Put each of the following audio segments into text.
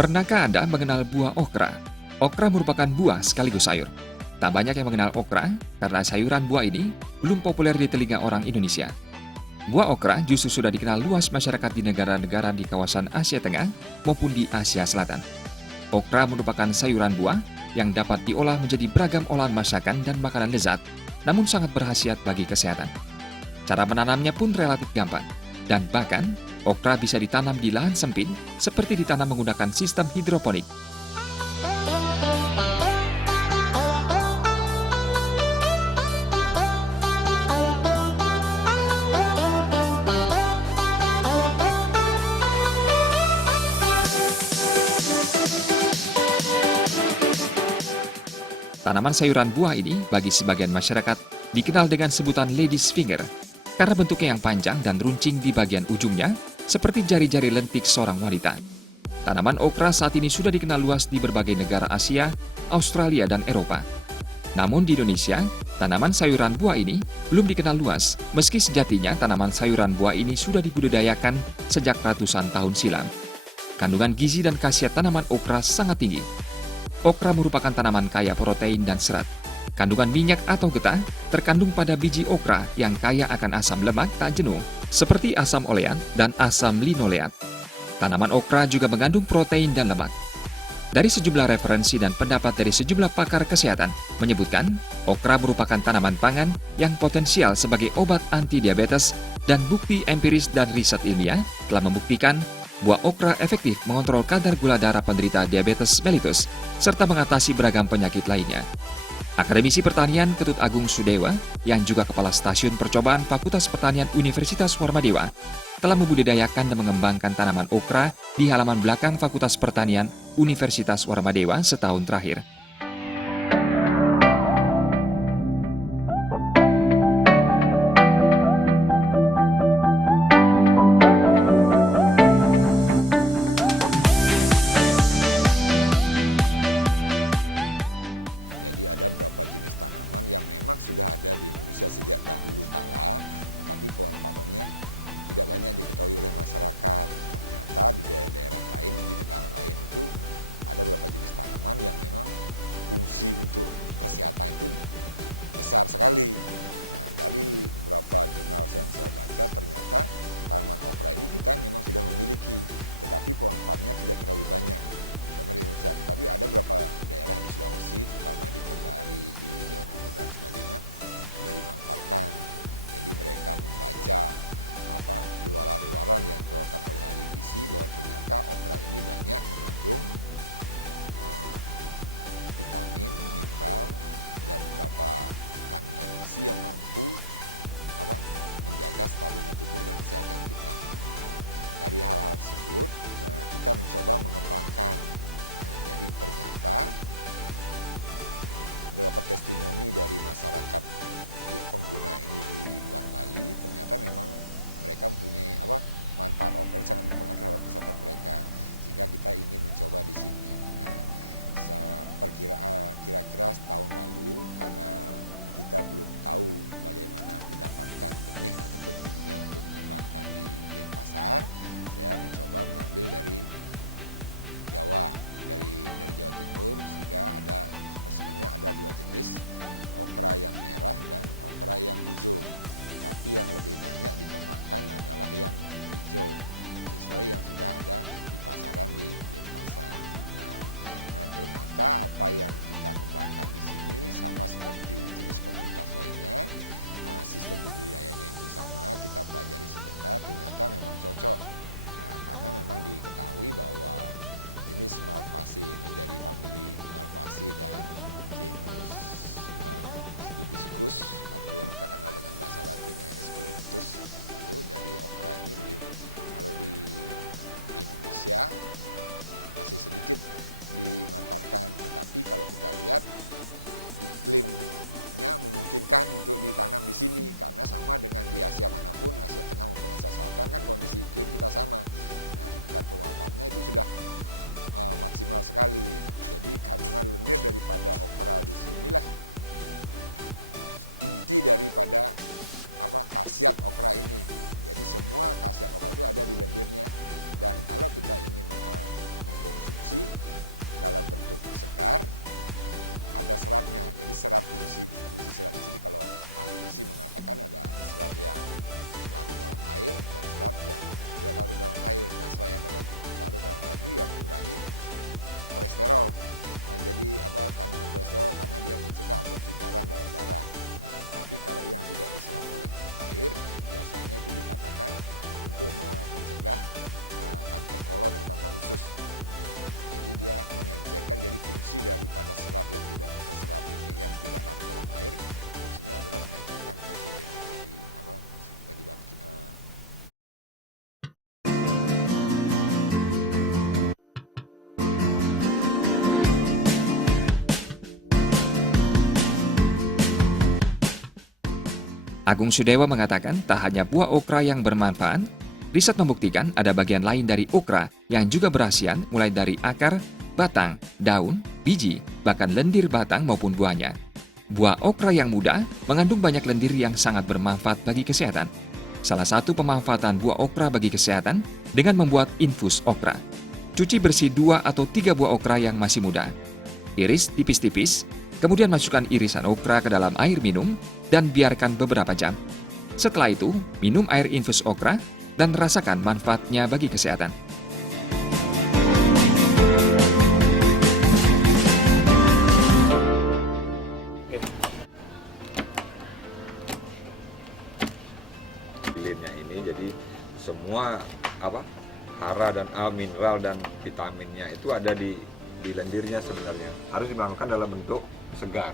Pernahkah Anda mengenal buah okra? Okra merupakan buah sekaligus sayur. Tak banyak yang mengenal okra karena sayuran buah ini belum populer di telinga orang Indonesia. Buah okra justru sudah dikenal luas masyarakat di negara-negara di kawasan Asia Tengah maupun di Asia Selatan. Okra merupakan sayuran buah yang dapat diolah menjadi beragam olahan masakan dan makanan lezat, namun sangat berkhasiat bagi kesehatan. Cara menanamnya pun relatif gampang, dan bahkan okra bisa ditanam di lahan sempit seperti ditanam menggunakan sistem hidroponik. Tanaman sayuran buah ini bagi sebagian masyarakat dikenal dengan sebutan lady's finger karena bentuknya yang panjang dan runcing di bagian ujungnya seperti jari-jari lentik seorang wanita. Tanaman okra saat ini sudah dikenal luas di berbagai negara Asia, Australia, dan Eropa. Namun di Indonesia, tanaman sayuran buah ini belum dikenal luas meski sejatinya tanaman sayuran buah ini sudah dibudidayakan sejak ratusan tahun silam. Kandungan gizi dan khasiat tanaman okra sangat tinggi. Okra merupakan tanaman kaya protein dan serat. Kandungan minyak atau getah terkandung pada biji okra yang kaya akan asam lemak tak jenuh, seperti asam oleat dan asam linoleat. Tanaman okra juga mengandung protein dan lemak. Dari sejumlah referensi dan pendapat dari sejumlah pakar kesehatan menyebutkan, okra merupakan tanaman pangan yang potensial sebagai obat anti-diabetes dan bukti empiris dan riset ilmiah telah membuktikan buah okra efektif mengontrol kadar gula darah penderita diabetes mellitus, serta mengatasi beragam penyakit lainnya. Akademisi Pertanian Ketut Agung Sudewa, yang juga Kepala Stasiun Percobaan Fakultas Pertanian Universitas Warmadewa, telah membudidayakan dan mengembangkan tanaman okra di halaman belakang Fakultas Pertanian Universitas Warmadewa setahun terakhir. Agung Sudewa mengatakan tak hanya buah okra yang bermanfaat, riset membuktikan ada bagian lain dari okra yang juga berkhasiat mulai dari akar, batang, daun, biji, bahkan lendir batang maupun buahnya. Buah okra yang muda mengandung banyak lendir yang sangat bermanfaat bagi kesehatan. Salah satu pemanfaatan buah okra bagi kesehatan dengan membuat infus okra. Cuci bersih 2 atau 3 buah okra yang masih muda. Iris tipis-tipis, kemudian masukkan irisan okra ke dalam air minum dan biarkan beberapa jam. Setelah itu, minum air infus okra dan rasakan manfaatnya bagi kesehatan. Lilinnya ini jadi semua hara dan mineral dan vitaminnya itu ada di lendirnya sebenarnya. Harus dimakan dalam bentuk segar.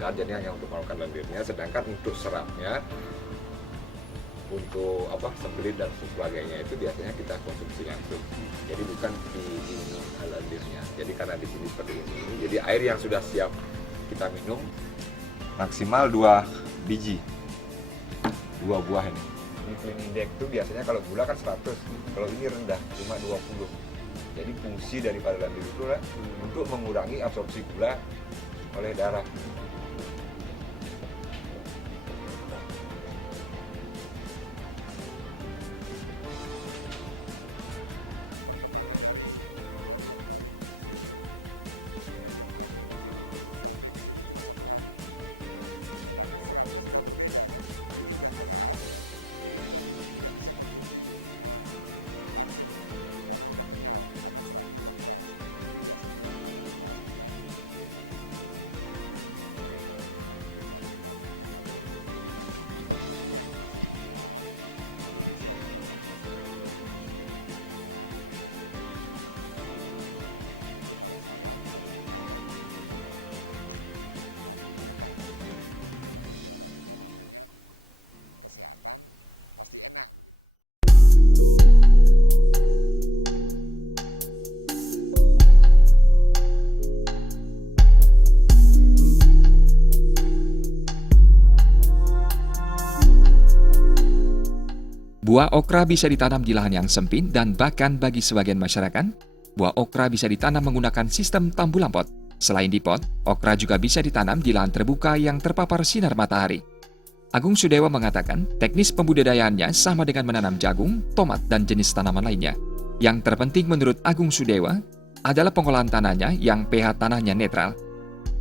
Jadi hanya untuk makan lendirnya, sedangkan untuk serapnya, untuk sembelit dan sebagainya itu biasanya kita konsumsi langsung. Jadi bukan diminum lendirnya. Jadi karena di sini seperti ini, jadi air yang sudah siap kita minum maksimal 2 biji. 2 buah ini. Clean index itu biasanya kalau gula kan 100, kalau ini rendah, cuma 20. Jadi fungsi daripada lendir itu untuk mengurangi absorpsi gula oleh darah. Buah okra bisa ditanam di lahan yang sempit dan bahkan bagi sebagian masyarakat, buah okra bisa ditanam menggunakan sistem tambulan pot. Selain di pot, okra juga bisa ditanam di lahan terbuka yang terpapar sinar matahari. Agung Sudewa mengatakan teknis pembudidayaannya sama dengan menanam jagung, tomat, dan jenis tanaman lainnya. Yang terpenting menurut Agung Sudewa adalah pengolahan tanahnya yang pH tanahnya netral.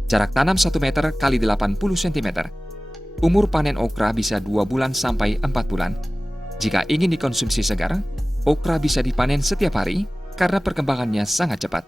Jarak tanam 1 meter x 80 cm. Umur panen okra bisa 2 bulan sampai 4 bulan. Jika ingin dikonsumsi segar, okra bisa dipanen setiap hari karena perkembangannya sangat cepat.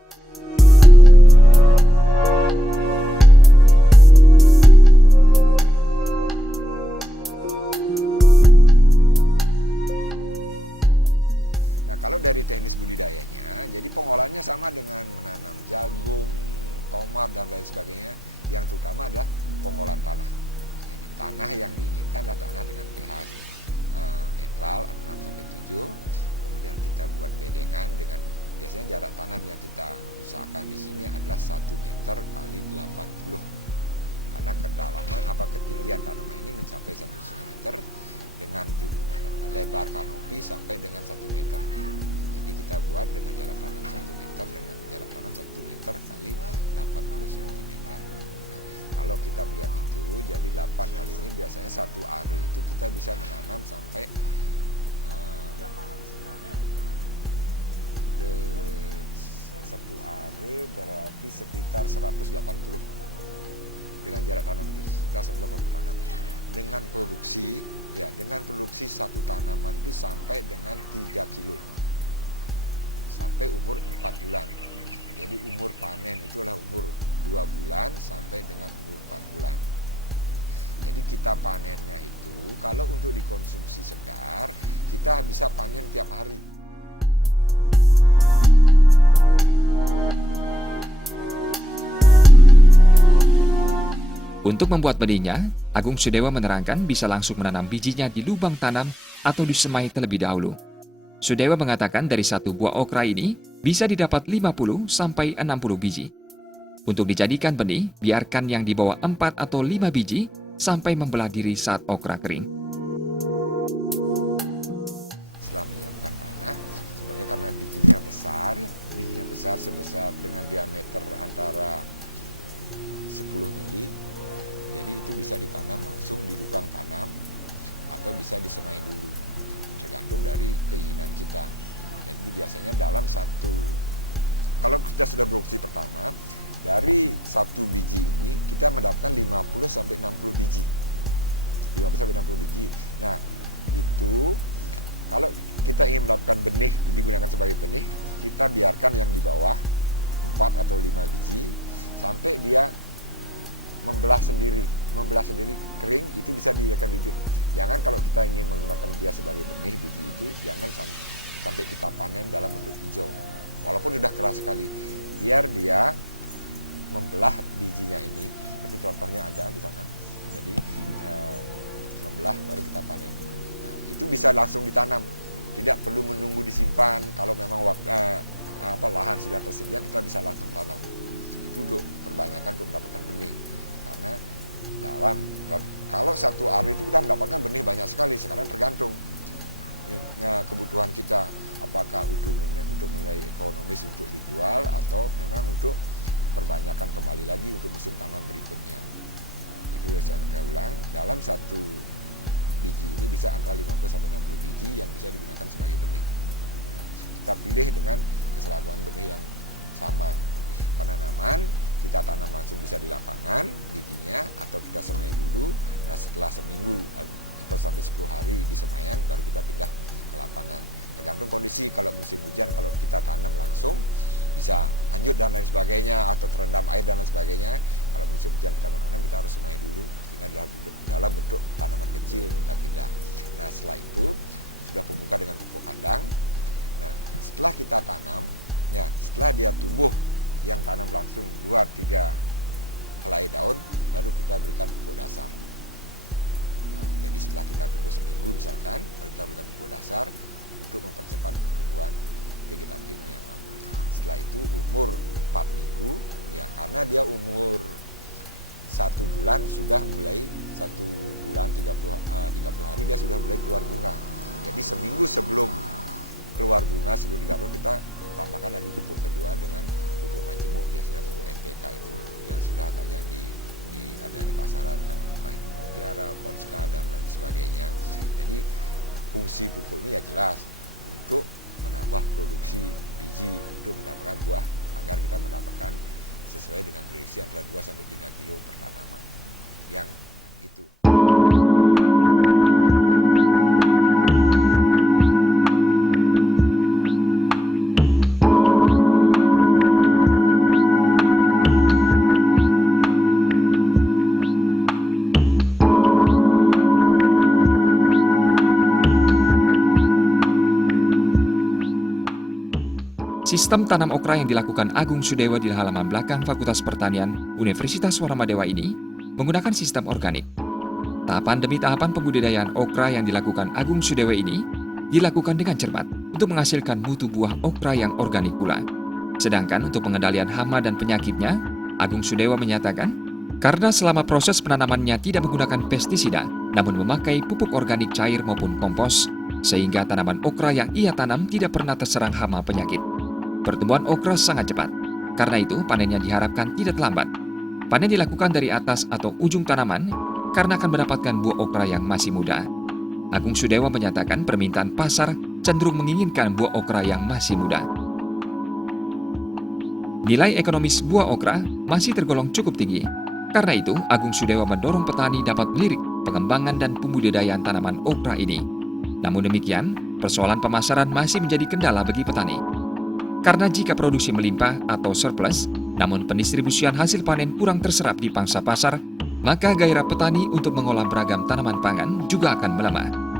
Untuk membuat benihnya, Agung Sudewa menerangkan bisa langsung menanam bijinya di lubang tanam atau disemai terlebih dahulu. Sudewa mengatakan dari satu buah okra ini bisa didapat 50 sampai 60 biji. Untuk dijadikan benih, biarkan yang di bawah 4 atau 5 biji sampai membelah diri saat okra kering. Sistem tanam okra yang dilakukan Agung Sudewa di halaman belakang Fakultas Pertanian Universitas Waramadewa ini menggunakan sistem organik. Tahapan demi tahapan pembudidayaan okra yang dilakukan Agung Sudewa ini dilakukan dengan cermat untuk menghasilkan mutu buah okra yang organik pula. Sedangkan untuk pengendalian hama dan penyakitnya, Agung Sudewa menyatakan, karena selama proses penanamannya tidak menggunakan pestisida, namun memakai pupuk organik cair maupun kompos, sehingga tanaman okra yang ia tanam tidak pernah terserang hama penyakit. Pertumbuhan okra sangat cepat, karena itu panennya diharapkan tidak lambat. Panen dilakukan dari atas atau ujung tanaman, karena akan mendapatkan buah okra yang masih muda. Agung Sudewa menyatakan permintaan pasar cenderung menginginkan buah okra yang masih muda. Nilai ekonomis buah okra masih tergolong cukup tinggi. Karena itu, Agung Sudewa mendorong petani dapat melirik pengembangan dan pembudidayaan tanaman okra ini. Namun demikian, persoalan pemasaran masih menjadi kendala bagi petani. Karena jika produksi melimpah atau surplus, namun pendistribusian hasil panen kurang terserap di pangsa pasar, maka gairah petani untuk mengolah beragam tanaman pangan juga akan melemah.